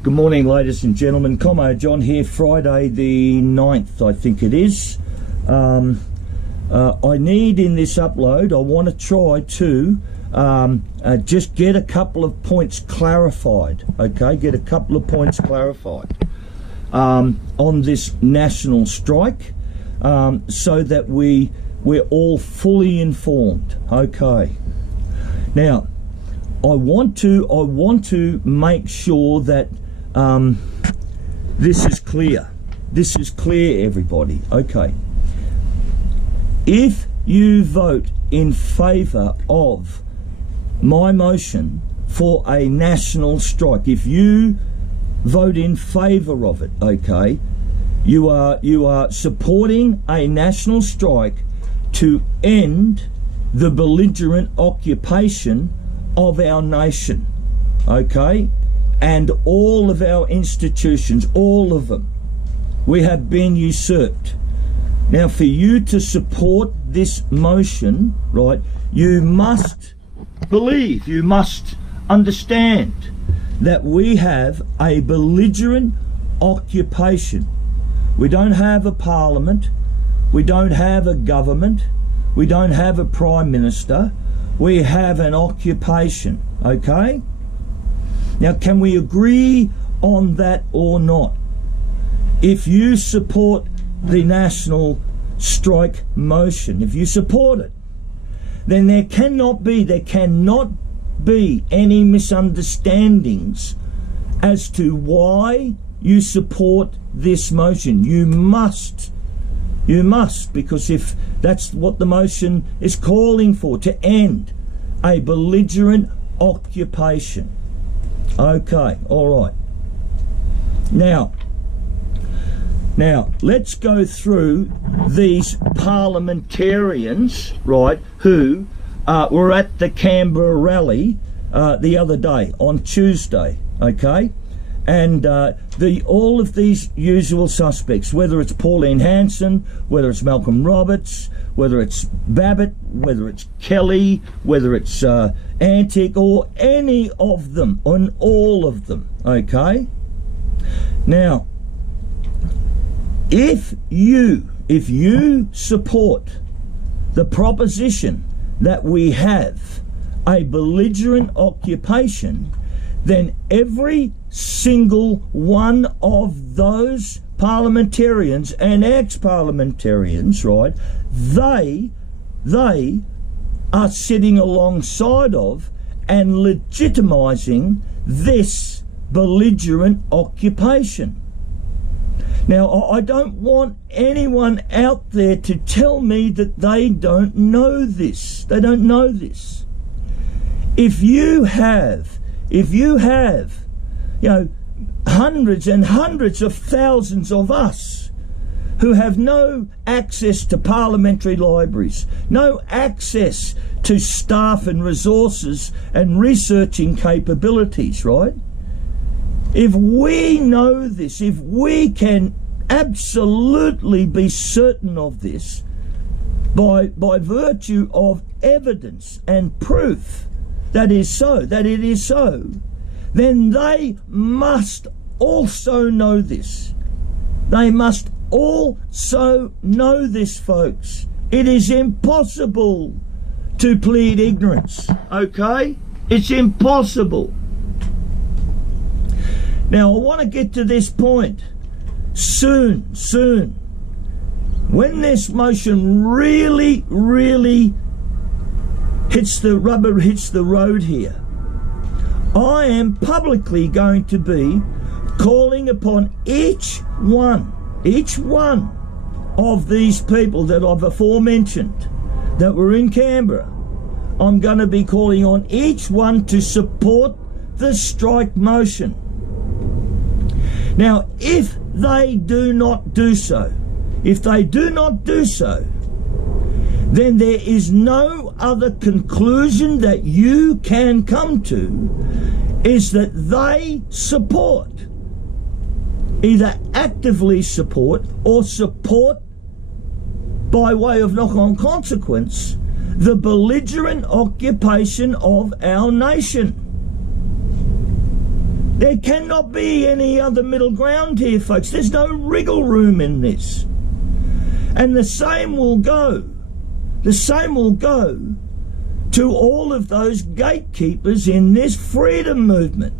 Good morning, ladies and gentlemen. Commo John here, Friday the 9th, I think it is. I need in this upload, I want to try to just get a couple of points clarified, okay? Get a couple of points clarified on this national strike so that we're all fully informed, okay? Now, I want to make sure that this is clear. This is clear, everybody. Okay. If you vote in favour of my motion for a national strike, if you vote in favour of it, okay, you are supporting a national strike to end the belligerent occupation of our nation, okay? And all of our institutions, all of them, we have been usurped. Now, for you to support this motion, right, you must believe, you must understand that we have a belligerent occupation. We don't have a parliament, we don't have a government, we don't have a prime minister, we have an occupation, okay? Now, can we agree on that or not? If you support the national strike motion, if you support it, then there cannot be any misunderstandings as to why you support this motion. You must, because if that's what the motion is calling for, to end a belligerent occupation. Okay, all right. Now, let's go through these parliamentarians, right, who were at the Canberra rally the other day, on Tuesday, okay? And all of these usual suspects, whether it's Pauline Hanson, whether it's Malcolm Roberts, whether it's Babbitt, whether it's Kelly, whether it's Antic, or any of them, on all of them, okay? Now, if you support the proposition that we have a belligerent occupation, then every single one of those parliamentarians and ex-parliamentarians, right, they are sitting alongside of and legitimising this belligerent occupation. Now, I don't want anyone out there to tell me that they don't know this. They don't know this. If you have, you know, hundreds and hundreds of thousands of us who have no access to parliamentary libraries, no access to staff and resources and researching capabilities, right? If we know this, if we can absolutely be certain of this by virtue of evidence and proof that it is so, then they must also know this. They must also know this, folks. It is impossible to plead ignorance, okay? It's impossible. Now, I want to get to this point soon. When this motion really hits the road here, I am publicly going to be calling upon each one of these people that I've aforementioned that were in Canberra. I'm going to be calling on each one to support the strike motion. Now, if they do not do so, then there is no other conclusion that you can come to, is that they support, either actively support or support by way of knock-on consequence, the belligerent occupation of our nation. There cannot be any other middle ground here, folks. There's no wriggle room in this. And the same will go to all of those gatekeepers in this freedom movement.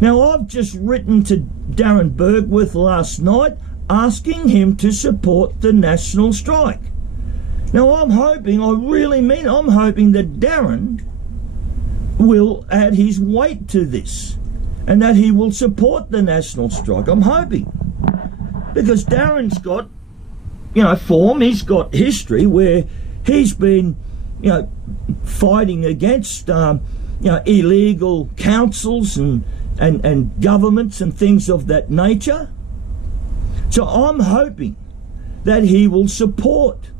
Now, I've just written to Darren Bergworth last night asking him to support the national strike. Now, I'm hoping that Darren will add his weight to this and that he will support the national strike. I'm hoping. Because Darren's got, form, he's got history where he's been, fighting against, illegal councils and governments and things of that nature. So I'm hoping that he will support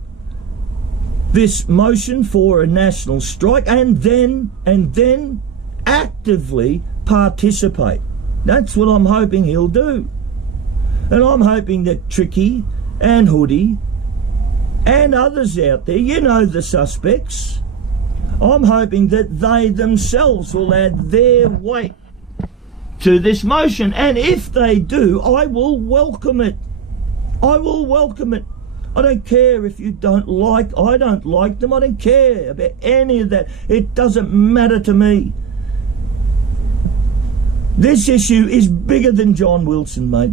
this motion for a national strike and then actively participate. That's what I'm hoping he'll do. And I'm hoping that Tricky and Hoodie and others out there, the suspects, I'm hoping that they themselves will add their weight to this motion. And if they do, I will welcome it. I will welcome it. I don't care if I don't like them. I don't care about any of that. It doesn't matter to me. This issue is bigger than John Wilson, mate.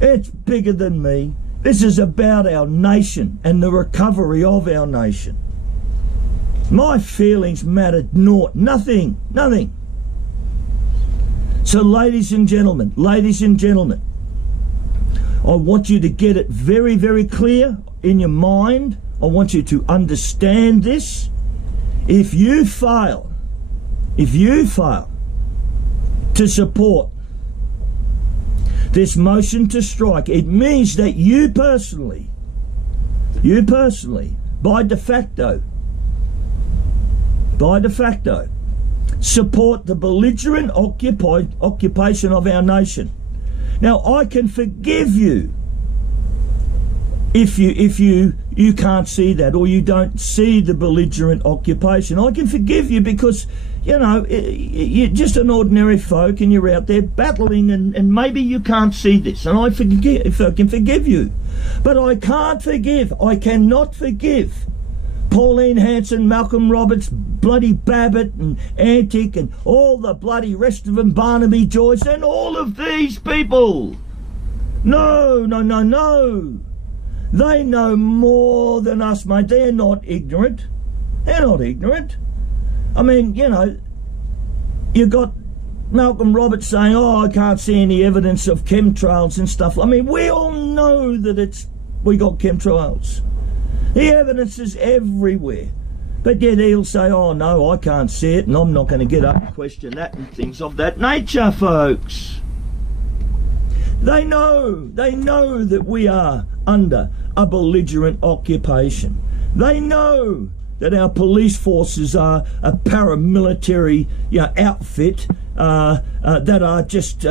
It's bigger than me. This is about our nation and the recovery of our nation. My feelings mattered naught. Nothing. So ladies and gentlemen, I want you to get it very, very clear in your mind. I want you to understand this. If you fail to support this motion to strike, it means that you personally, by de facto, support the belligerent occupation of our nation. Now, I can forgive you if you can't see that, or you don't see the belligerent occupation. I can forgive you because, you're just an ordinary folk and you're out there battling and maybe you can't see this. And I can forgive you. But I cannot forgive Pauline Hanson, Malcolm Roberts, bloody Babbitt and Antic and all the bloody rest of them, Barnaby Joyce and all of these people. No. They know more than us, mate. They're not ignorant. I mean, you got Malcolm Roberts saying, I can't see any evidence of chemtrails and stuff. I mean, we all know that we got chemtrails. The evidence is everywhere. But yet he'll say, no, I can't see it, and I'm not going to get up and question that and things of that nature, folks. They know that we are under a belligerent occupation. They know that our police forces are a paramilitary outfit that are just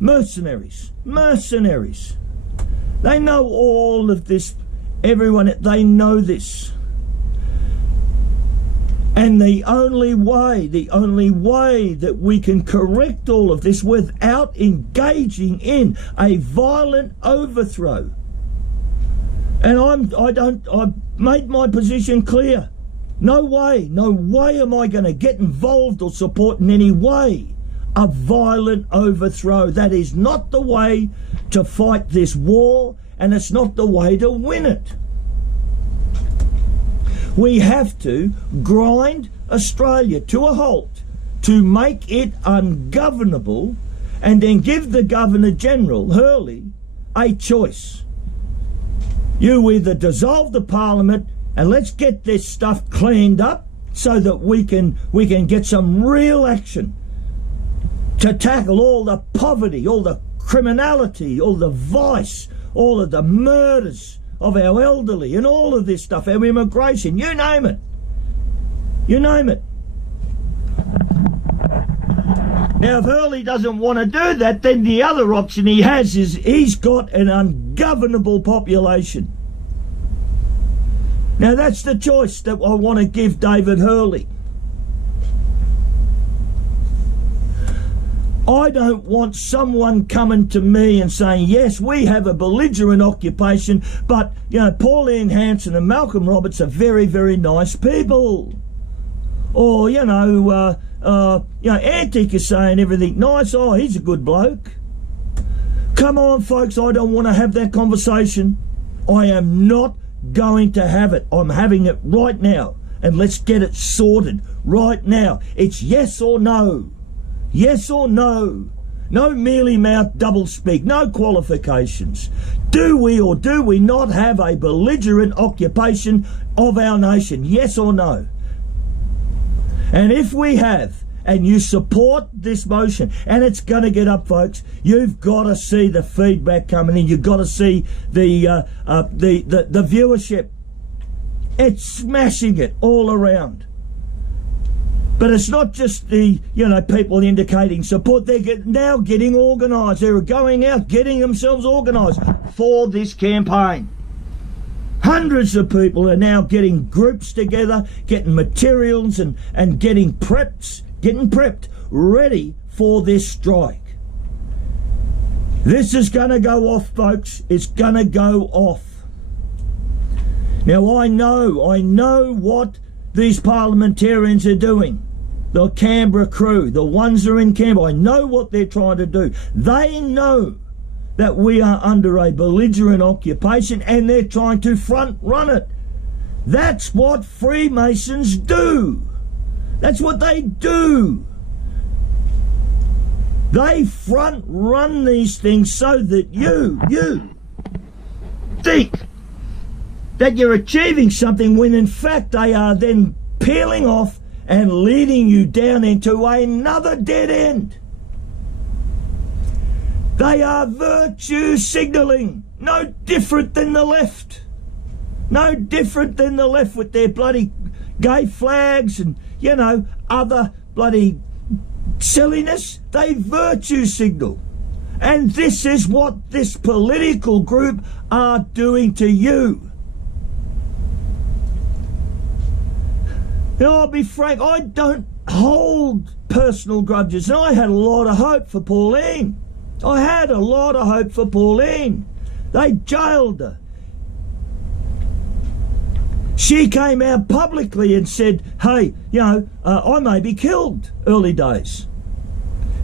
mercenaries. They know all of this. Everyone, they know this. And the only way that we can correct all of this without engaging in a violent overthrow. And I've made my position clear. No way am I going to get involved or support in any way a violent overthrow. That is not the way to fight this war, and it's not the way to win it. We have to grind Australia to a halt to make it ungovernable, and then give the Governor-General, Hurley, a choice. You either dissolve the Parliament and let's get this stuff cleaned up so that we can get some real action to tackle all the poverty, all the criminality, all the vice, all of the murders of our elderly and all of this stuff, our immigration, you name it. Now, if Hurley doesn't want to do that, then the other option he has is he's got an ungovernable population. Now, that's the choice that I want to give David Hurley. I don't want someone coming to me and saying, yes, we have a belligerent occupation, but, you know, Pauline Hanson and Malcolm Roberts are very, very nice people. Or, Antic is saying everything nice. Oh, he's a good bloke. Come on, folks, I don't want to have that conversation. I am not going to have it. I'm having it right now. And let's get it sorted right now. It's yes or no. Yes or no. No mealy-mouthed doublespeak. No qualifications. Do we or do we not have a belligerent occupation of our nation? Yes or no? And if we have, and you support this motion, and it's going to get up, folks, you've got to see the feedback coming in. You've got to see the viewership. It's smashing it all around. But it's not just the, people indicating support. They're now getting organised. They're going out, getting themselves organised for this campaign. Hundreds of people are now getting groups together, getting materials and getting prepped, ready for this strike. This is going to go off, folks. It's going to go off. Now, I know what these parliamentarians are doing. The Canberra crew, the ones that are in Canberra, I know what they're trying to do. They know that we are under a belligerent occupation and they're trying to front run it. That's what Freemasons do. That's what they do. They front run these things so that you think that you're achieving something when in fact they are then peeling off and leading you down into another dead end. They are virtue signalling, no different than the left. No different than the left with their bloody gay flags and, other bloody silliness. They virtue signal. And this is what this political group are doing to you. Now, I'll be frank, I don't hold personal grudges. And I had a lot of hope for Pauline. I had a lot of hope for Pauline. They jailed her. She came out publicly and said, hey, I may be killed early days.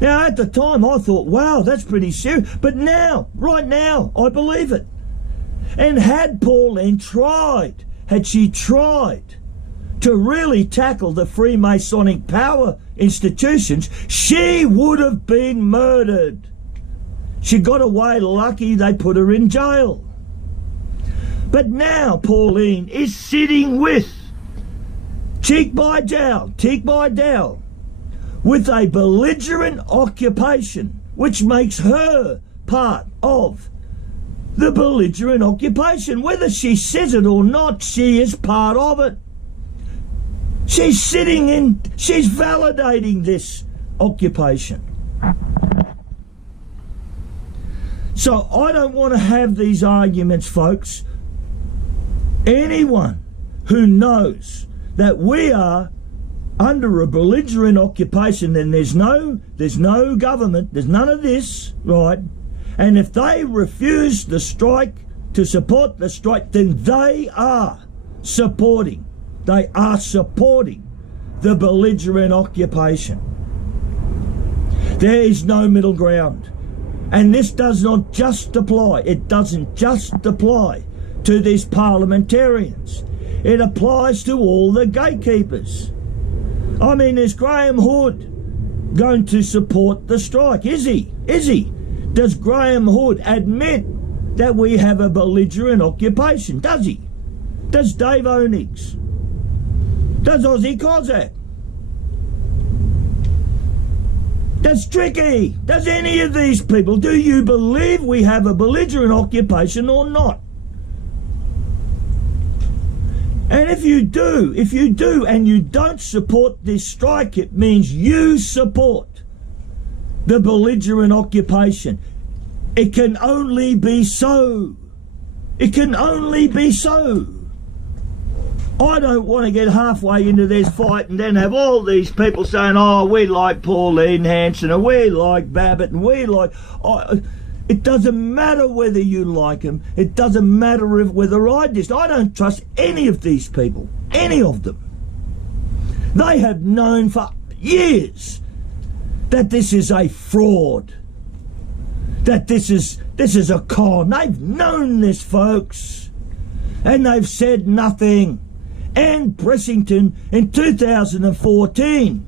Now, at the time, I thought, wow, that's pretty serious. But now, right now, I believe it. And had Pauline tried, had she tried to really tackle the Freemasonic power institutions, she would have been murdered. She got away lucky they put her in jail. But now Pauline is sitting with, cheek by jowl, with a belligerent occupation, which makes her part of the belligerent occupation. Whether she says it or not, she is part of it. She's she's validating this occupation. So I don't want to have these arguments, folks. Anyone who knows that we are under a belligerent occupation, then there's no government, there's none of this, right? And if they refuse the strike, to support the strike, then they are supporting the belligerent occupation. There is no middle ground. And this does not just apply, it doesn't just apply to these parliamentarians. It applies to all the gatekeepers. I mean, is Graham Hood going to support the strike? Is he? Does Graham Hood admit that we have a belligerent occupation? Does he? Does Dave Onix? Does Ozzy Kozak? Does Tricky? Does any of these people? Do you believe we have a belligerent occupation or not? And if you do and you don't support this strike, it means you support the belligerent occupation. It can only be so. It can only be so. I don't want to get halfway into this fight and then have all these people saying, oh, we like Pauline Hanson, and we like Babbitt, and we like... it doesn't matter whether you like them. It doesn't matter whether I don't trust any of these people, any of them. They have known for years that this is a fraud, that this is a con. They've known this, folks, and they've said nothing. Anne Brissington in 2014,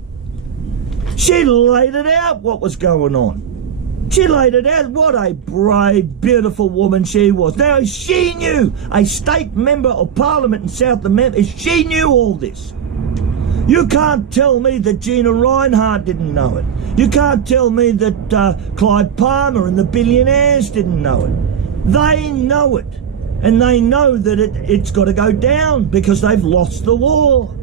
she laid it out what was going on. She laid it out. What a brave, beautiful woman she was. Now, she knew, a state member of Parliament in South America, she knew all this. You can't tell me that Gina Rinehart didn't know it. You can't tell me that Clive Palmer and the billionaires didn't know it. They know it. And they know that it's got to go down because they've lost the war.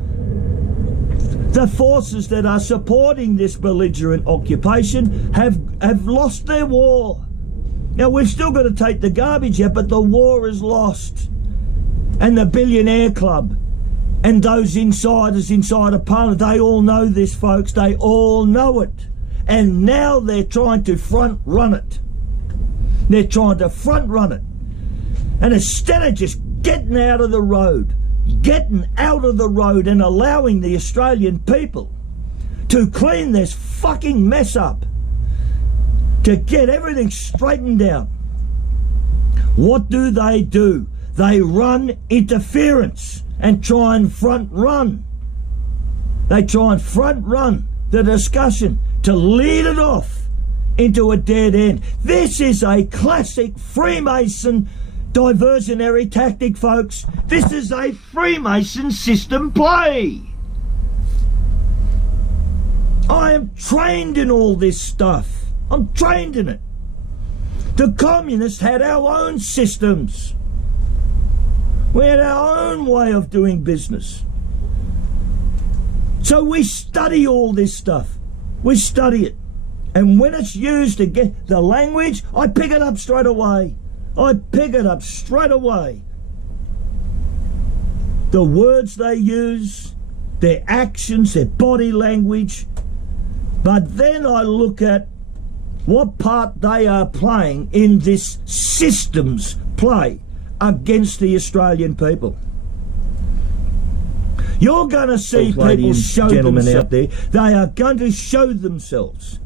The forces that are supporting this belligerent occupation have lost their war. Now, we've still got to take the garbage out, but the war is lost. And the billionaire club and those insiders inside of Parliament, they all know this, folks. They all know it. And now they're trying to front run it. They're trying to front run it. And instead of just getting out of the road and allowing the Australian people to clean this fucking mess up, to get everything straightened out, what do? They run interference and try and front run. They try and front run the discussion to lead it off into a dead end. This is a classic Freemason diversionary tactic, folks. This is a Freemason system play. I am trained in all this stuff. I'm trained in it. The communists had our own systems. We had our own way of doing business. So we study all this stuff. We study it. And when it's used to get the language, I pick it up straight away. I pick it up straight away. The words they use, their actions, their body language. But then I look at what part they are playing in this systems play against the Australian people. You're going to see people show themselves out there. They are going to show themselves.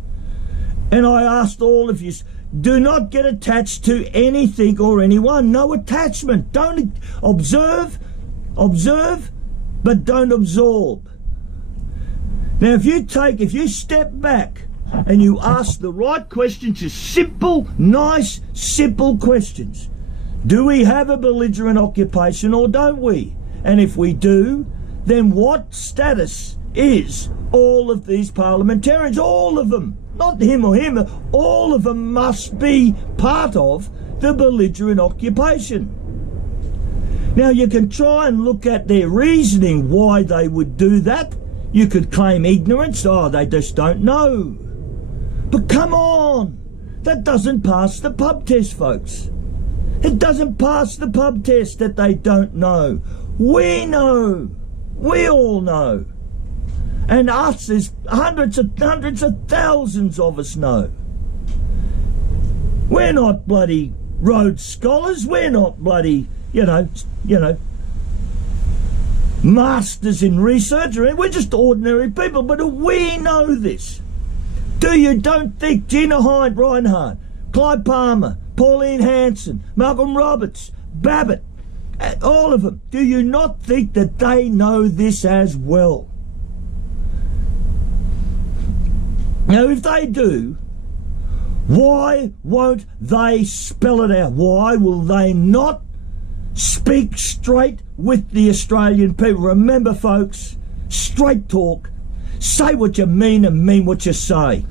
And I asked all of you, do not get attached to anything or anyone. No attachment. Don't observe, but don't absorb. Now, if you step back and you ask the right questions, just simple, nice, simple questions. Do we have a belligerent occupation or don't we? And if we do, then what status is all of these parliamentarians? All of them. Not him or him, all of them must be part of the belligerent occupation. Now, you can try and look at their reasoning why they would do that. You could claim ignorance, they just don't know. But come on, that doesn't pass the pub test, folks. It doesn't pass the pub test that they don't know. We know. We all know. And us, there's hundreds of thousands of us know. We're not bloody Rhodes scholars. We're not bloody, masters in research. We're just ordinary people, but we know this. Don't think Gina Rinehart, Clive Palmer, Pauline Hanson, Malcolm Roberts, Babbitt, all of them, do you not think that they know this as well? Now, if they do, why won't they spell it out? Why will they not speak straight with the Australian people? Remember, folks, straight talk. Say what you mean and mean what you say.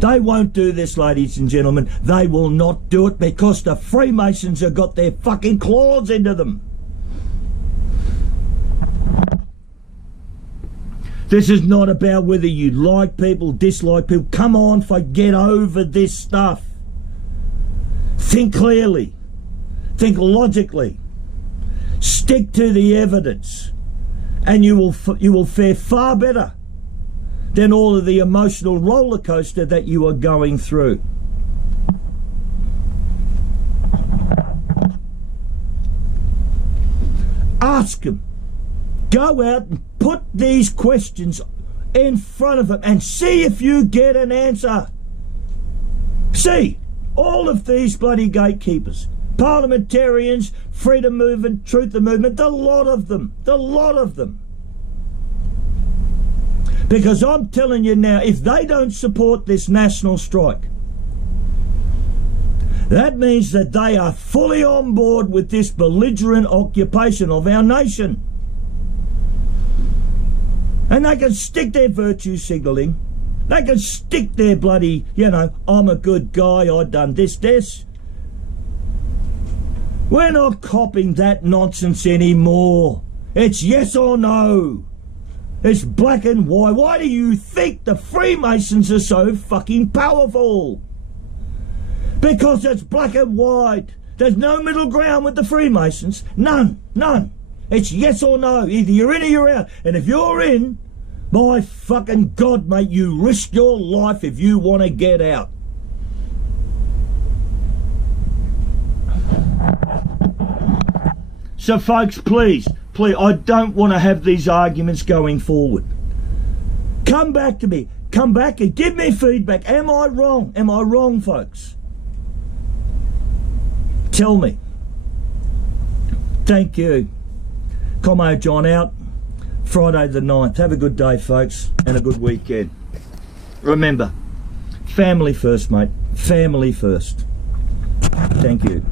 They won't do this, ladies and gentlemen. They will not do it because the Freemasons have got their fucking claws into them. This is not about whether you like people, dislike people. Come on, get over this stuff. Think clearly. Think logically. Stick to the evidence, and you will fare far better than all of the emotional roller coaster that you are going through. Ask them. Go out and put these questions in front of them and see if you get an answer. See, all of these bloody gatekeepers, parliamentarians, freedom movement, truth movement, the lot of them. Because I'm telling you now, if they don't support this national strike, that means that they are fully on board with this belligerent occupation of our nation. And they can stick their virtue signalling. They can stick their bloody, I'm a good guy, I done this. We're not copying that nonsense anymore. It's yes or no. It's black and white. Why do you think the Freemasons are so fucking powerful? Because it's black and white. There's no middle ground with the Freemasons. None. It's yes or no. Either you're in or you're out. And if you're in, my fucking God, mate, you risk your life if you want to get out. So, folks, please, I don't want to have these arguments going forward. Come back to me. Come back and give me feedback. Am I wrong? Am I wrong, folks? Tell me. Thank you. Commo John out. Friday the 9th. Have a good day, folks, and a good weekend. Remember, family first, mate. Family first. Thank you.